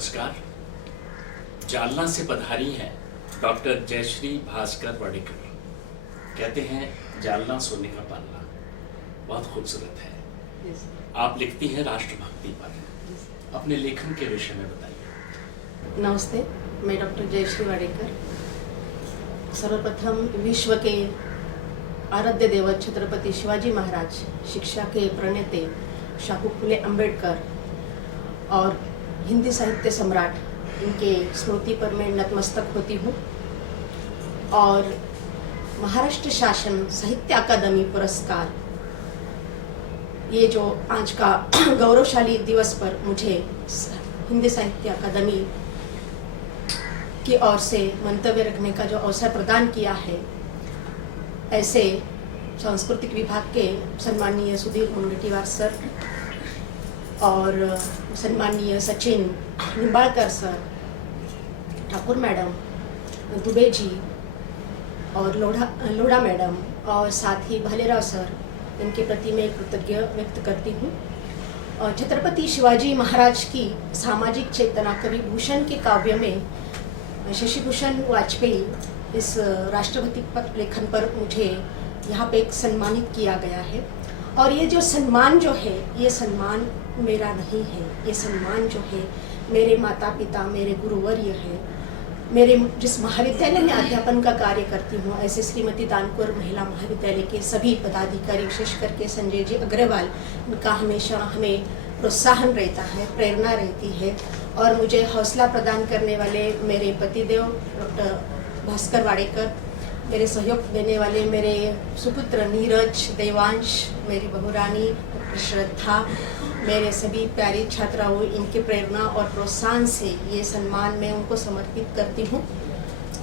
नमस्कार। जालना से पधारी हैं डॉक्टर जयश्री भास्कर वाडेकर। कहते हैं जालना सोने का पालना, बहुत खूबसूरत है। आप लिखती हैं राष्ट्रभक्ति पर, अपने लेखन के विषय में बताइए। नमस्ते, मैं डॉक्टर जयश्री वाडेकर। सर्वप्रथम विश्व के आराध्य देवत छत्रपति शिवाजी महाराज, शिक्षा के प्रणेते शाहू फुले अम्बेडकर और हिंदी साहित्य सम्राट, इनके स्मृति पर मैं नतमस्तक होती हूँ। और महाराष्ट्र शासन साहित्य अकादमी पुरस्कार, ये जो आज का गौरवशाली दिवस पर मुझे हिंदी साहित्य अकादमी की ओर से मंतव्य रखने का जो अवसर प्रदान किया है, ऐसे सांस्कृतिक विभाग के सम्माननीय सुधीर मुनगंटीवार सर और सम्माननीय सचिन निंबाळकर सर, ठाकुर मैडम, दुबे जी और लोढ़ा मैडम और साथ ही भालेराव सर, इनके प्रति मैं कृतज्ञ व्यक्त करती हूँ। और छत्रपति शिवाजी महाराज की सामाजिक चेतना कवि भूषण के काव्य में शशिभूषण वाजपेयी इस राष्ट्रभक्ति लेखन पर मुझे यहाँ पे एक सम्मानित किया गया है। और ये जो सम्मान जो है, ये सम्मान मेरा नहीं है, ये सम्मान जो है मेरे माता पिता, मेरे गुरुवर्य है। मेरे जिस महाविद्यालय में अध्यापन का कार्य करती हूँ, ऐसे श्रीमती दानकुर महिला महाविद्यालय के सभी पदाधिकारी, विशेष करके संजय जी अग्रवाल, इनका हमेशा हमें प्रोत्साहन रहता है, प्रेरणा रहती है। और मुझे हौसला प्रदान करने वाले मेरे पतिदेव डॉक्टर भास्कर वाडेकर, मेरे सहयोग देने वाले मेरे सुपुत्र नीरज, देवांश, मेरी बहुरानी श्रद्धा, मेरे सभी प्यारे छात्राओं, इनके प्रेरणा और प्रोत्साहन से ये सम्मान मैं उनको समर्पित करती हूँ।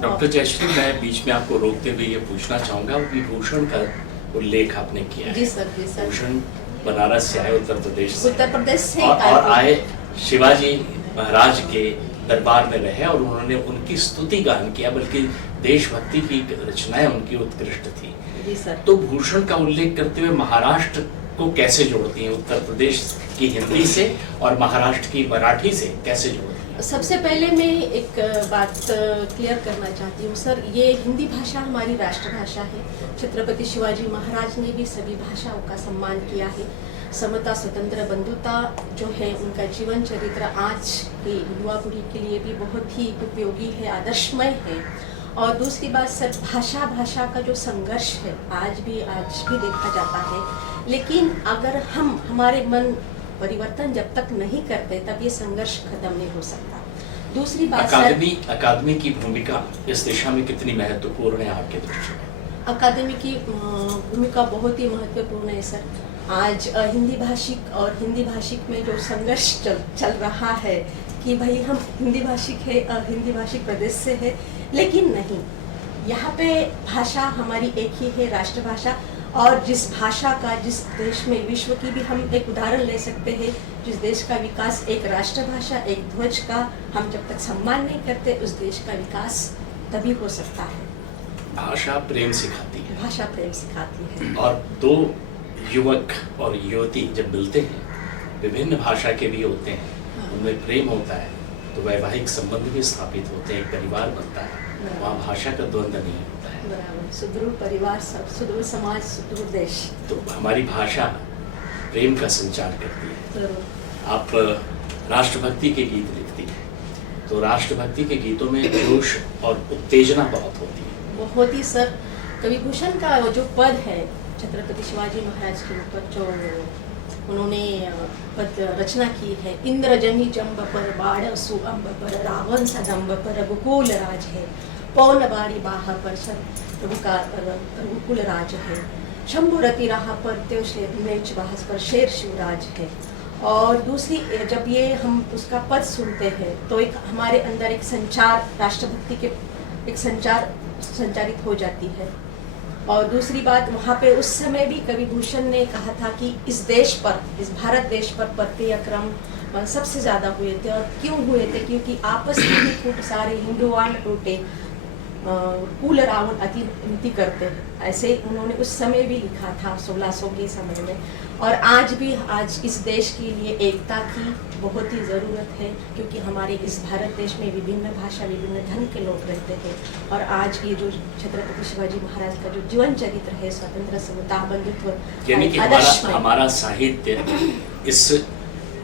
डॉक्टर जयश्री, मैं बीच में आपको रोकते हुए ये पूछना चाहूँगा, विभूषण का उल्लेख आपने किया है। जी सर, जी सर। भूषण बनारस से आए, उत्तर प्रदेश से और आए, शिवाजी महाराज के दरबार में रहे और उन्होंने उनकी स्तुति गान किया, बल्कि देशभक्ति की रचनाएं उनकी उत्कृष्ट थी। जी सर। तो भूषण का उल्लेख करते हुए महाराष्ट्र को कैसे जोड़ती हैं, उत्तर प्रदेश की हिंदी से और महाराष्ट्र की मराठी से कैसे जोड़ती हैं? सबसे पहले मैं एक बात क्लियर करना चाहती हूँ सर, ये हिंदी भाषा हमारी राष्ट्रभाषा है। छत्रपति शिवाजी महाराज ने भी सभी भाषाओं का सम्मान किया है। समता, स्वतंत्र, बंधुता जो है उनका जीवन चरित्र आज की युवा पीढ़ी के लिए भी बहुत ही उपयोगी है, आदर्शमय है। और दूसरी बात सर, भाषा का जो संघर्ष है आज भी देखा जाता है। लेकिन अगर हमारे मन परिवर्तन जब तक नहीं करते, तब ये संघर्ष खत्म नहीं हो सकता। दूसरी बात अकादमी की भूमिका इस दिशा में कितनी महत्वपूर्ण है आपके दृष्टि में? अकादमी की भूमिका बहुत ही महत्वपूर्ण है सर। आज हिंदी भाषिक में जो संघर्ष चल रहा है कि भाई हम हिंदी भाषिक प्रदेश से है, लेकिन नहीं, यहाँ पे भाषा हमारी एक ही है, राष्ट्रभाषा। और जिस भाषा का, जिस देश में, विश्व की भी हम एक उदाहरण ले सकते हैं, जिस देश का विकास एक राष्ट्रभाषा, एक ध्वज का हम जब तक सम्मान नहीं करते, उस देश का विकास तभी हो सकता है। भाषा प्रेम सिखाती है। भाषा प्रेम सिखाती है। और दो युवक और युवती जब मिलते हैं, विभिन्न भाषा के भी होते हैं, उनमें प्रेम होता है, तो वैवाहिक संबंध भी स्थापित होते हैं, एक परिवार बनता है। वहाँ भाषा का द्वंद्व नहीं होता है। बराबर। सुदृढ़ परिवार, सुदृढ़ समाज, सुदृढ़ देश। तो हमारी भाषा प्रेम का संचार करती है। आप राष्ट्रभक्ति के गीत लिखती हैं, तो राष्ट्रभक्ति के गीतों में जोश और उत्तेजना बहुत होती है। बहुत ही सर। कवि भूषण का जो पद है छत्रपति शिवाजी महाराज के ऊपर, जो उन्होंने पद रचना की है, इंद्र जमी जंब पर बाढ़ सु अम्ब पर, रावण सदम्ब पर रघुकुल राज है, पौन बारी बाह पर रघुकुल राज है, शंभु रति राह पर तेज बाहस पर शेर शिवराज है। और दूसरी, जब ये हम उसका पद सुनते हैं तो एक हमारे अंदर एक संचार, राष्ट्रभक्ति के एक संचार संचारित हो जाती है। और दूसरी बात, वहाँ पे उस समय भी कवि भूषण ने कहा था कि इस देश पर, इस भारत देश पर प्रत्यक्रम सबसे ज़्यादा हुए थे। और क्यों हुए थे? क्योंकि आपस में ही फूट सारे हिंदुआन टूटे, कुल रावण अति नीति करते हैं, ऐसे उन्होंने उस समय भी लिखा था, 1600 के समय में। और आज भी आज इस देश के लिए एकता की बहुत ही ज़रूरत है, क्योंकि हमारे इस भारत देश में विभिन्न भाषा विभिन्न धर्म के लोग रहते हैं। और आज ये जो छत्रपति शिवाजी महाराज का जो जीवन चरित्र है, स्वतंत्र समता बंधुत्व यानी कि आदर्श में, हमारा साहित्य इस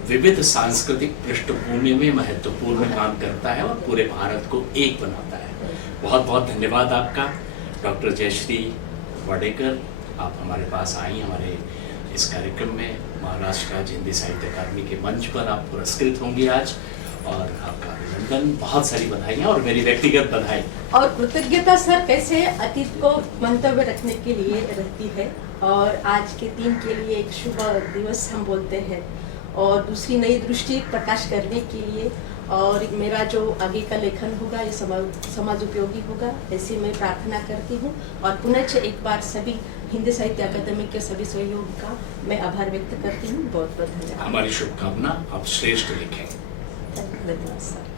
विविध सांस्कृतिक पृष्ठभूमि में महत्वपूर्ण काम करता है और पूरे भारत को एक बनाता है। बहुत बहुत धन्यवाद आपका डॉक्टर जयश्री वाडेकर, आप हमारे पास आई हमारे इस कार्यक्रम में। महाराष्ट्र राज्य हिंदी साहित्य अकादमी के मंच पर आप पुरस्कृत होंगी आज, और आपका अभिनंदन, बहुत सारी बधाइयाँ और मेरी व्यक्तिगत बधाई और कृतज्ञता सर कैसे अतीत को मंतव्य रखने के लिए रहती है, और आज के दिन के लिए एक शुभ दिवस हम बोलते हैं, और दूसरी नई दृष्टि प्रकाश करने के लिए, और मेरा जो आगे का लेखन होगा ये समाज उपयोगी होगा, ऐसी मैं प्रार्थना करती हूँ। और पुनः एक बार सभी हिंदी साहित्य अकादमी के सभी सहयोग का मैं आभार व्यक्त करती हूँ। बहुत बहुत धन्यवाद। हमारी शुभकामना, आप श्रेष्ठ लिखें। धन्यवाद सर।